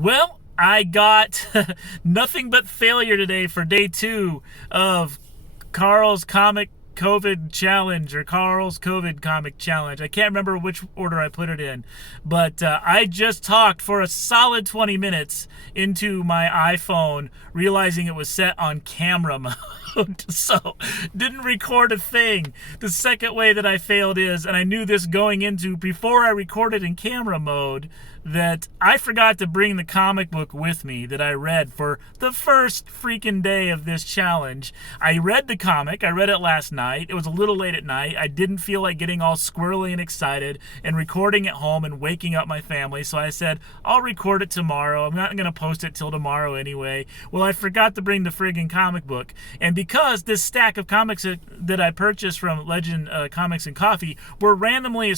Well, I got nothing but failure today for day 2 of Carl's Comic COVID Challenge or Carl's COVID Comic Challenge. I can't remember which order I put it in, but I just talked for a solid 20 minutes into my iPhone, realizing it was set on camera mode. So, didn't record a thing. The second way that I failed is, and I knew this going into before I recorded in camera mode, that I forgot to bring the comic book with me that I read for the first freaking day of this challenge. I read the comic. I read it last night. It was a little late at night. I didn't feel like getting all squirrely and excited and recording at home and waking up my family, so I said, I'll record it tomorrow. I'm not going to post it till tomorrow anyway. Well, I forgot to bring the friggin' comic book. And because this stack of comics that I purchased from Legend Comics and Coffee were randomly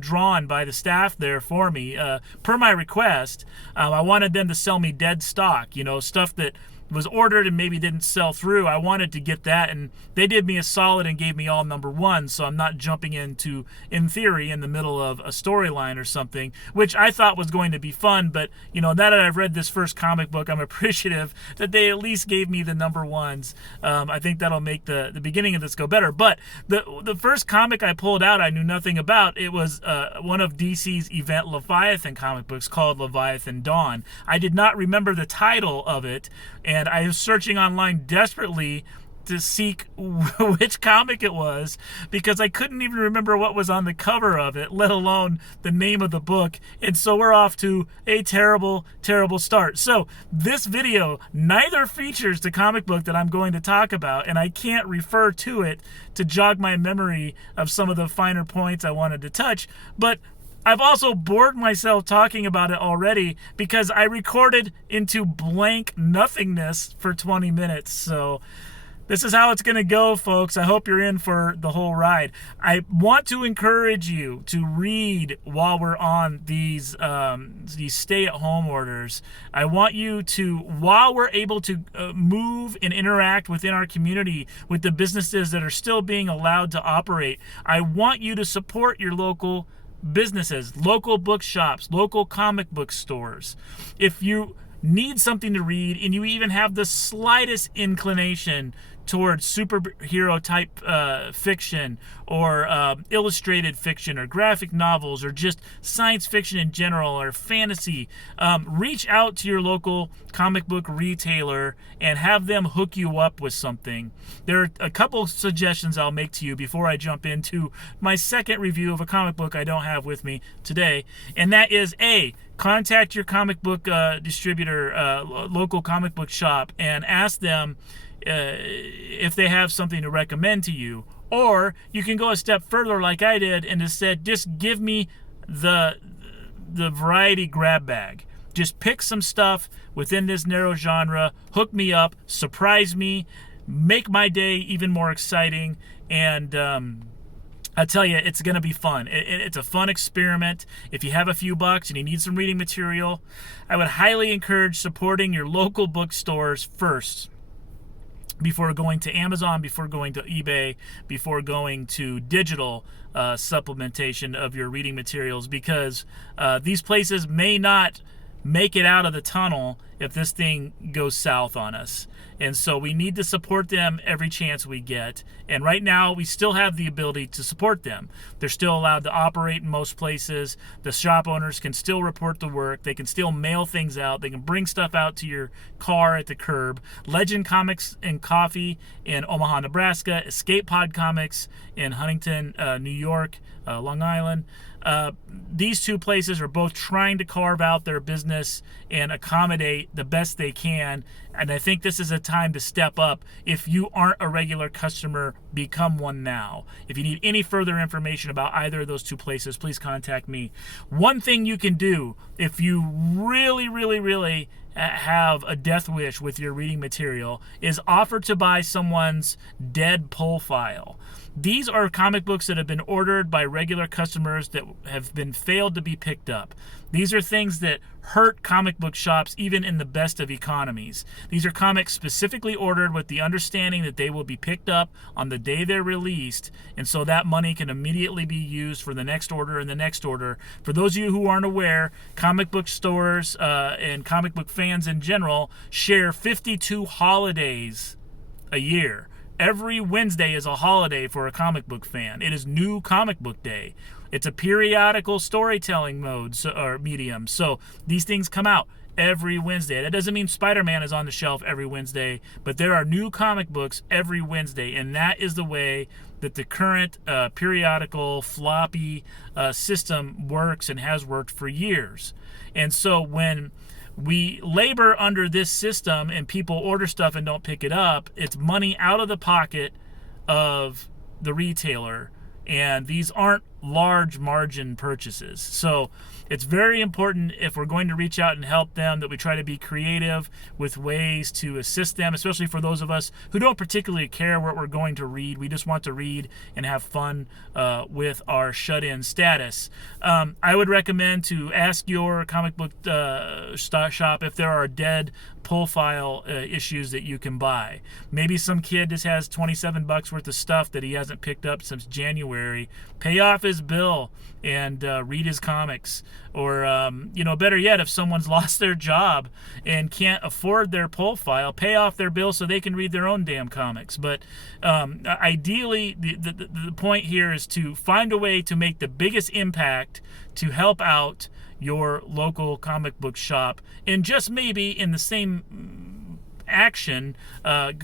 drawn by the staff there for me, per my request, I wanted them to sell me dead stock, stuff that was ordered and maybe didn't sell through. I wanted to get that, and they did me a solid and gave me all number 1, so I'm not jumping into, in theory, in the middle of a storyline or something, which I thought was going to be fun, but, now that I've read this first comic book, I'm appreciative that they at least gave me the number 1s. I think that'll make the beginning of this go better, but the first comic I pulled out I knew nothing about. It was one of DC's event Leviathan comic books called Leviathan Dawn. I did not remember the title of it, and I was searching online desperately to seek which comic it was because I couldn't even remember what was on the cover of it, let alone the name of the book. And so we're off to a terrible, terrible start. So this video neither features the comic book that I'm going to talk about, and I can't refer to it to jog my memory of some of the finer points I wanted to touch, but I've also bored myself talking about it already because I recorded into blank nothingness for 20 minutes. So this is how it's going to go, folks. I hope you're in for the whole ride. I want to encourage you to read while we're on these stay-at-home orders. I want you to, while we're able to move and interact within our community with the businesses that are still being allowed to operate, I want you to support your local businesses, local bookshops, local comic book stores. If you need something to read and you even have the slightest inclination towards superhero type fiction or illustrated fiction or graphic novels or just science fiction in general or fantasy, reach out to your local comic book retailer and have them hook you up with something. There are a couple suggestions I'll make to you before I jump into my second review of a comic book I don't have with me today, and that is A, contact your comic book distributor, local comic book shop, and ask them if they have something to recommend to you. Or you can go a step further like I did and just give me the variety grab bag. Just pick some stuff within this narrow genre, hook me up, surprise me, make my day even more exciting, and I tell you, it's going to be fun. It's a fun experiment. If you have a few bucks and you need some reading material, I would highly encourage supporting your local bookstores first before going to Amazon, before going to eBay, before going to digital supplementation of your reading materials, because these places may not make it out of the tunnel if this thing goes south on us. And so we need to support them every chance we get. And right now, we still have the ability to support them. They're still allowed to operate in most places. The shop owners can still report the work. They can still mail things out. They can bring stuff out to your car at the curb. Legend Comics and Coffee in Omaha, Nebraska. Escape Pod Comics in Huntington, New York, Long Island. These two places are both trying to carve out their business and accommodate the best they can, and I think this is a time to step up. If you aren't a regular customer, become one now. If you need any further information about either of those two places, please contact me. One thing you can do if you really have a death wish with your reading material is offer to buy someone's dead pull file. These are comic books that have been ordered by regular customers that have been failed to be picked up. These are things that hurt comic book shops even in the best of economies. These are comics specifically ordered with the understanding that they will be picked up on the day they're released, and so that money can immediately be used for the next order and the next order. For those of you who aren't aware, comic book stores and comic book fans in general share 52 holidays a year. Every Wednesday is a holiday for a comic book fan. It is New Comic Book Day. It's a periodical storytelling mode or medium. So these things come out every Wednesday. That doesn't mean Spider-Man is on the shelf every Wednesday, but there are new comic books every Wednesday, and that is the way that the current periodical floppy system works and has worked for years. And so when we labor under this system and people order stuff and don't pick it up, it's money out of the pocket of the retailer, and these aren't large margin purchases. So it's very important, if we're going to reach out and help them, that we try to be creative with ways to assist them, especially for those of us who don't particularly care what we're going to read. We just want to read and have fun with our shut-in status. I would recommend to ask your comic book shop if there are dead pull file issues that you can buy. Maybe some kid just has $27 worth of stuff that he hasn't picked up since January. Pay off his bill and read his comics. Or, better yet, if someone's lost their job and can't afford their pull file, pay off their bill so they can read their own damn comics. But ideally, the point here is to find a way to make the biggest impact to help out your local comic book shop, and just maybe in the same action,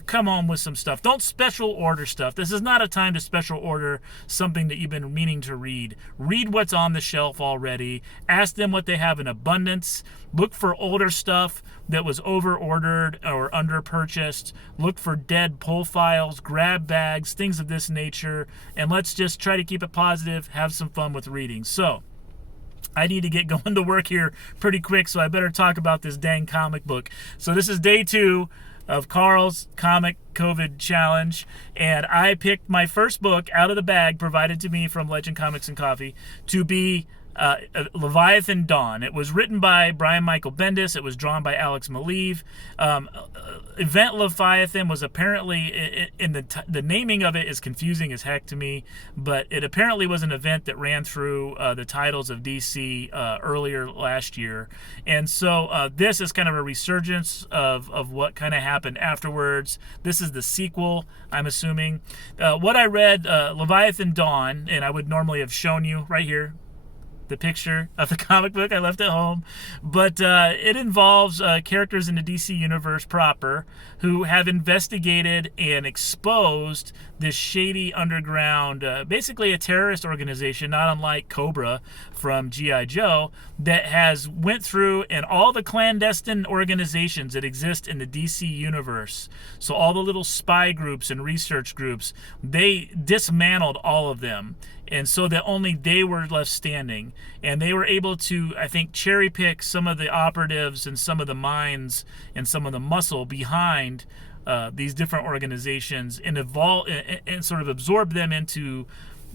come on with some stuff. Don't special order stuff. This is not a time to special order something that you've been meaning to read. Read what's on the shelf already. Ask them what they have in abundance. Look for older stuff that was over ordered or under purchased. Look for dead pull files, grab bags, things of this nature, and let's just try to keep it positive, have some fun with reading. So I need to get going to work here pretty quick, so I better talk about this dang comic book. So this is day 2 of Carl's Comic COVID Challenge, and I picked my first book out of the bag provided to me from Legend Comics and Coffee to be Leviathan Dawn. It was written by Brian Michael Bendis. It was drawn by Alex Maleev. Event Leviathan was apparently, in the naming of it is confusing as heck to me, but it apparently was an event that ran through the titles of DC earlier last year. And so this is kind of a resurgence of what kind of happened afterwards. This is the sequel, I'm assuming. What I read, Leviathan Dawn, and I would normally have shown you right here, the picture of the comic book I left at home, but it involves characters in the DC universe proper who have investigated and exposed this shady underground, basically a terrorist organization, not unlike Cobra from G.I. Joe, that has went through and all the clandestine organizations that exist in the DC universe. So all the little spy groups and research groups, they dismantled all of them. And so that only they were left standing. And they were able to, I think, cherry pick some of the operatives and some of the minds and some of the muscle behind these different organizations and evolve and sort of absorb them into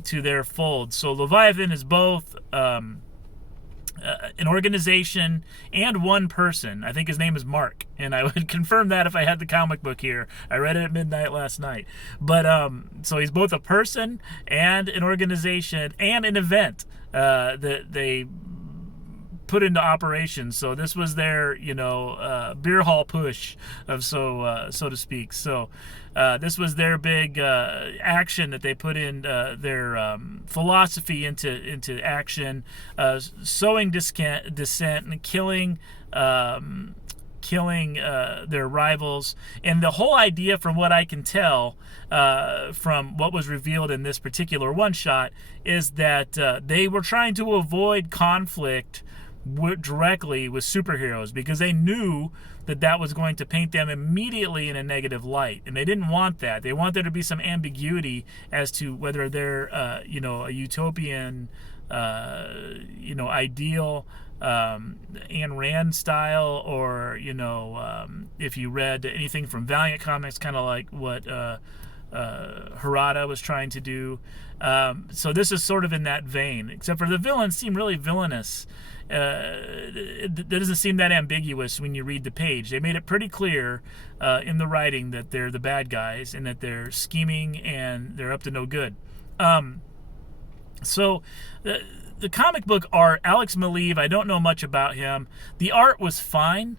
their fold. So Leviathan is both an organization and one person. I think his name is Mark, and I would confirm that if I had the comic book here. I read it at midnight last night. But so he's both a person and an organization and an event that they put into operation. So this was their, beer hall push, of so to speak. So this was their big action that they put in their philosophy into action, sowing dissent and killing their rivals. And the whole idea, from what I can tell from what was revealed in this particular one shot, is that they were trying to avoid conflict directly with superheroes because they knew that was going to paint them immediately in a negative light, and they didn't want that. They want there to be some ambiguity as to whether they're a utopian ideal Ayn Rand style, or if you read anything from Valiant Comics, kind of like what Harada was trying to do. So this is sort of in that vein, except for the villains seem really villainous. It doesn't seem that ambiguous when you read the page. They made it pretty clear in the writing that they're the bad guys and that they're scheming and they're up to no good. So the comic book art, Alex Maleev, I don't know much about him. The art was fine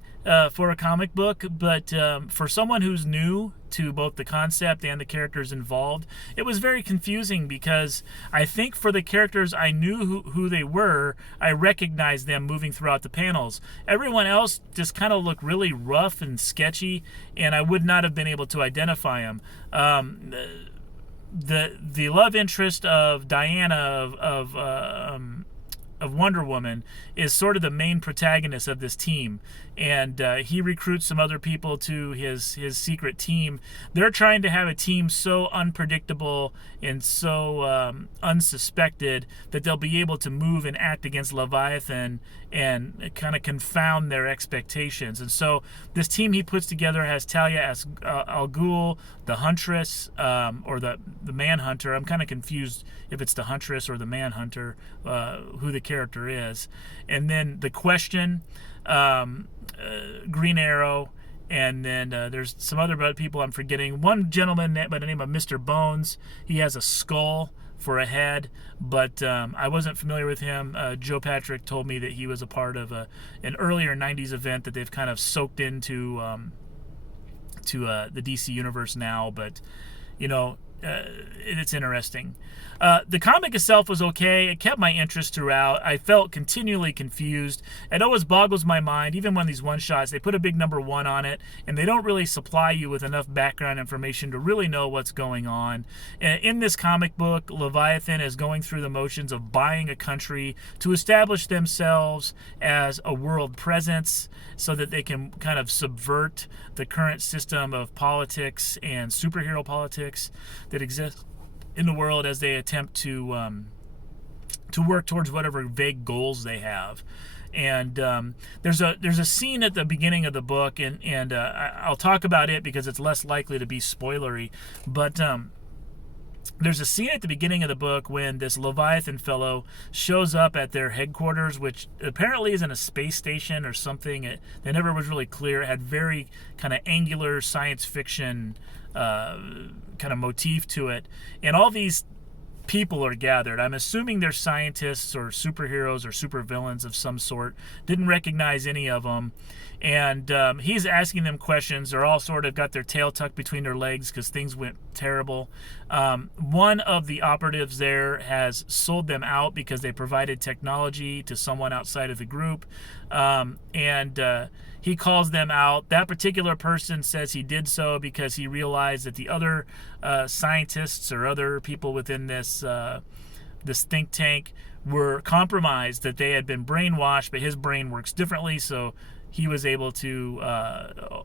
for a comic book, but for someone who's new to both the concept and the characters involved, it was very confusing because I think for the characters I knew who they were, I recognized them moving throughout the panels. Everyone else just kind of looked really rough and sketchy, and I would not have been able to identify them. The love interest of Diana of Wonder Woman is sort of the main protagonist of this team, and he recruits some other people to his secret team. They're trying to have a team so unpredictable and so unsuspected that they'll be able to move and act against Leviathan and kind of confound their expectations. And so this team he puts together has Talia Al Ghul, the Huntress, or the Manhunter. I'm kind of confused if it's the Huntress or the Manhunter, who the character is. And then the Question, Green Arrow, and then there's some other people I'm forgetting. One gentleman by the name of Mr. Bones. He has a skull for a head, but I wasn't familiar with him. Joe Patrick told me that he was a part of an earlier 90s event that they've kind of soaked into the DC universe now, but it's interesting. The comic itself was okay. It kept my interest throughout. I felt continually confused. It always boggles my mind, even when these one-shots, they put a big number 1 on it, and they don't really supply you with enough background information to really know what's going on. In this comic book, Leviathan is going through the motions of buying a country to establish themselves as a world presence so that they can kind of subvert the current system of politics and superhero politics that exists in the world as they attempt to work towards whatever vague goals they have. And there's a scene at the beginning of the book, and I'll talk about it because it's less likely to be spoilery. But there's a scene at the beginning of the book when this Leviathan fellow shows up at their headquarters, which apparently is in a space station or something. It never was really clear. It had very kind of angular science fiction kind of motif to it, and all these people are gathered. I'm assuming they're scientists or superheroes or supervillains of some sort. Didn't recognize any of them, and he's asking them questions. They're all sort of got their tail tucked between their legs because things went terrible. One of the operatives there has sold them out because they provided technology to someone outside of the group, and he calls them out. That particular person says he did so because he realized that the other scientists or other people within this think tank were compromised, that they had been brainwashed, but his brain works differently, so he was able to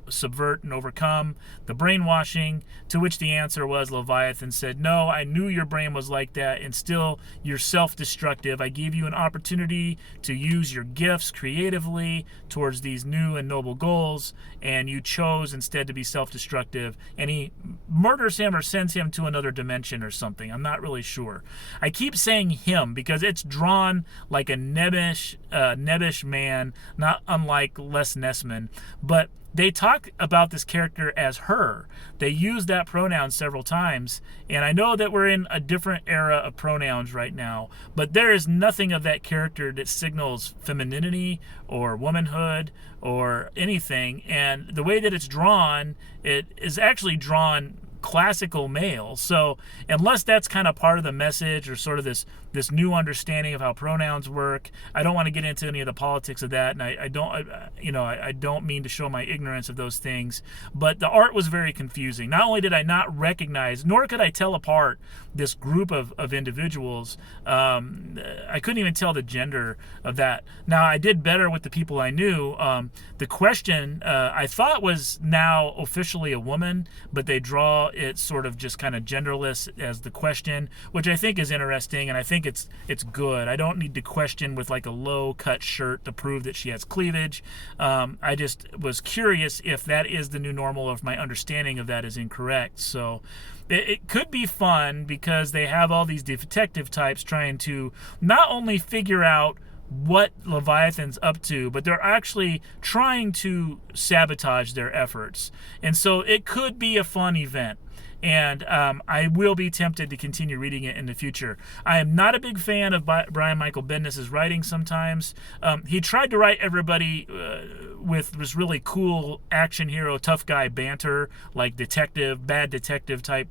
subvert and overcome the brainwashing, to which the answer was Leviathan said, "No, I knew your brain was like that, and still you're self-destructive. I gave you an opportunity to use your gifts creatively towards these new and noble goals, and you chose instead to be self-destructive." And he murders him or sends him to another dimension or something. I'm not really sure. I keep saying him because it's drawn like a nebbish man, not unlike Les Nessman, but they talk about this character as her. They use that pronoun several times, and I know that we're in a different era of pronouns right now, but there is nothing of that character that signals femininity or womanhood or anything, and the way that it's drawn, it is actually drawn classical male. So unless that's kind of part of the message or sort of this new understanding of how pronouns work, I don't want to get into any of the politics of that, and I don't mean to show my ignorance of those things, but the art was very confusing. Not only did I not recognize, nor could I tell apart this group of individuals, I couldn't even tell the gender of that. Now, I did better with the people I knew. The Question, I thought was now officially a woman, but they draw it's sort of just kind of genderless as the question, which I think is interesting, and I think it's good. I don't need to question with like a low cut shirt to prove that she has cleavage. I just was curious if that is the new normal, or if my understanding of that is incorrect. So it could be fun because they have all these detective types trying to not only figure out what Leviathan's up to, but they're actually trying to sabotage their efforts. And so it could be a fun event. And I will be tempted to continue reading it in the future. I am not a big fan of Brian Michael Bendis' writing sometimes. He tried to write everybody with this really cool action hero, tough guy banter, like bad detective type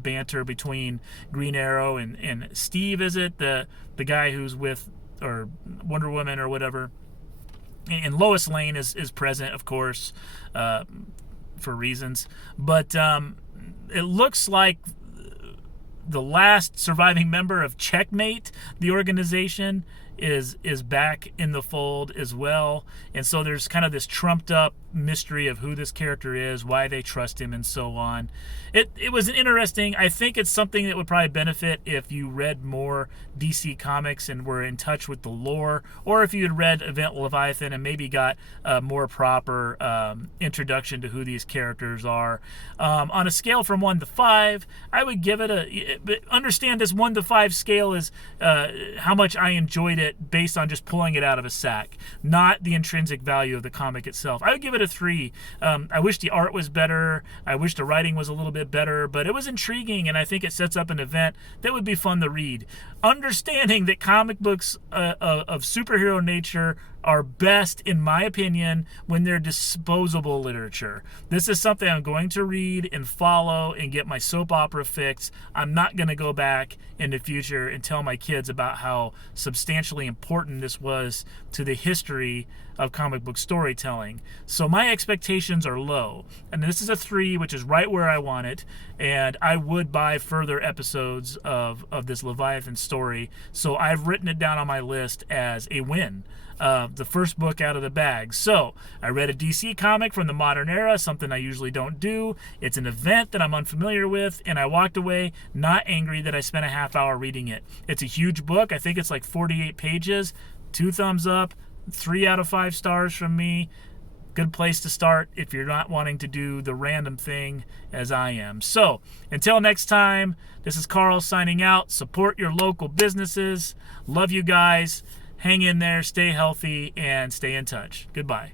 banter between Green Arrow and Steve, is it? The guy who's with, or Wonder Woman or whatever. And Lois Lane is present, of course, for reasons. But it looks like the last surviving member of Checkmate, the organization, is back in the fold as well. And so there's kind of this trumped up mystery of who this character is, why they trust him, and so on. It was interesting. I think it's something that would probably benefit if you read more DC comics and were in touch with the lore, or if you had read Event Leviathan and maybe got a more proper introduction to who these characters are. On a scale from 1 to 5, I would give it understand this 1 to 5 scale is how much I enjoyed it based on just pulling it out of a sack, not the intrinsic value of the comic itself. I would give it a 3. I wish the art was better. I wish the writing was a little bit better, but it was intriguing, and I think it sets up an event that would be fun to read. Understanding that comic books of superhero nature are best, in my opinion, when they're disposable literature. This is something I'm going to read and follow and get my soap opera fix. I'm not going to go back in the future and tell my kids about how substantially important this was to the history of comic book storytelling. So my expectations are low. And this is a 3, which is right where I want it. And I would buy further episodes of this Leviathan story. So I've written it down on my list as a win. The first book out of the bag. So I read a DC comic from the modern era, something I usually don't do. It's an event that I'm unfamiliar with, and I walked away not angry that I spent a half hour reading it. It's a huge book. I think it's like 48 pages. 2 thumbs up, 3 out of 5 stars from me. Good place to start if you're not wanting to do the random thing as I am. So until next time, this is Carl signing out. Support your local businesses. Love you guys. Hang in there, stay healthy, and stay in touch. Goodbye.